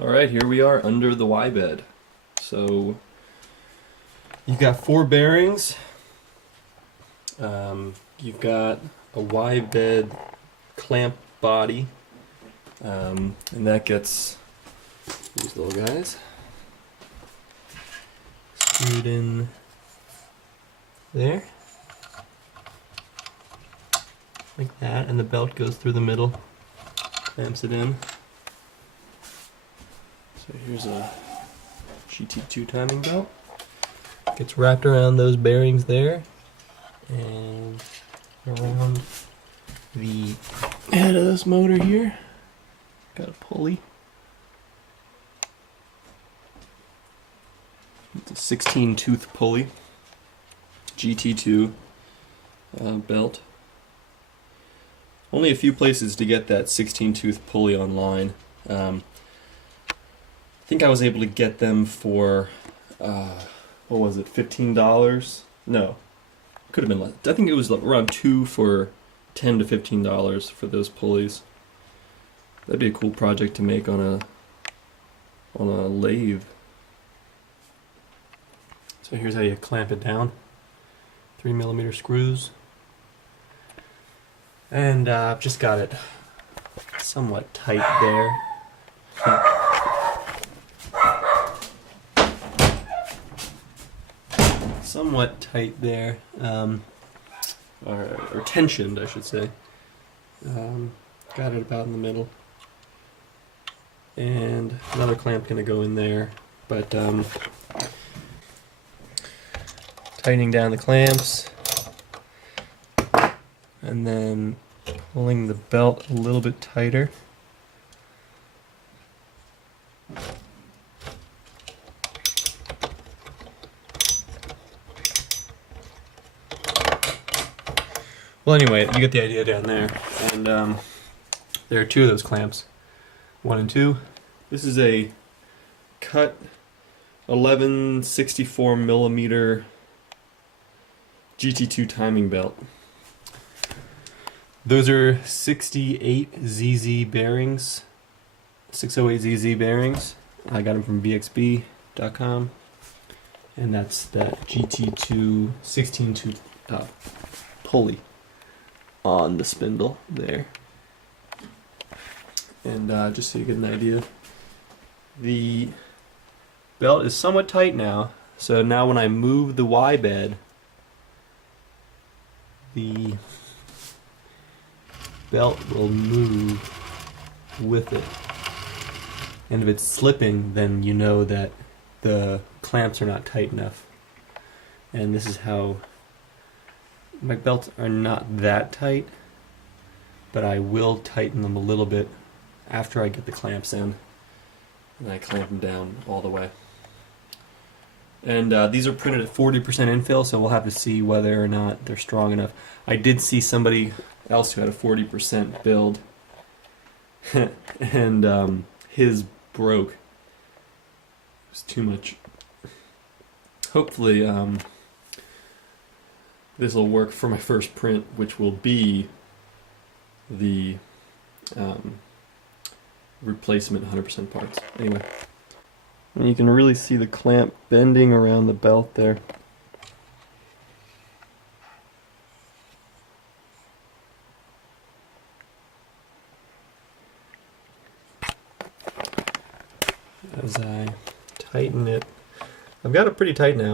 Alright, here we are under the Y bed. So you've got 4 bearings. You've got a Y bed clamp body, and that gets these little guys screwed in there, like that, and the belt goes through the middle, clamps it in. So here's a GT2 timing belt. Gets wrapped around those bearings there and around the head of this motor here. Got a pulley. It's a 16-tooth pulley. GT2 belt. Only a few places to get that 16-tooth pulley online. I think I was able to get them for, what was it, $15? No, could have been less. I think it was around 2 for $10 to $15 for those pulleys. That'd be a cool project to make on a lathe. So here's how you clamp it down. 3mm screws. And I've just got it somewhat tight there. Somewhat tight there, or tensioned, I should say. Got it about in the middle, and another clamp gonna go in there. But tightening down the clamps, and then pulling the belt a little bit tighter. Well, anyway, you get the idea down there, and there are 2 of those clamps, 1 and 2. This is a cut 11/64mm GT2 timing belt. Those are 68ZZ bearings, 608ZZ bearings. I got them from bxb.com, and that's that GT2 16-tooth pulley on the spindle there. And just so you get an idea, the belt is somewhat tight now, so now when I move the Y bed, the belt will move with it. And if it's slipping, then you know that the clamps are not tight enough. And this is how my belts are not that tight, but I will tighten them a little bit after I get the clamps in, and I clamp them down all the way. And these are printed at 40% infill, so we'll have to see whether or not they're strong enough. I did see somebody else who had a 40% build, and his broke. It was too much. Hopefully this will work for my first print, which will be the replacement 100% parts. Anyway, and you can really see the clamp bending around the belt there. As I tighten it, I've got it pretty tight now.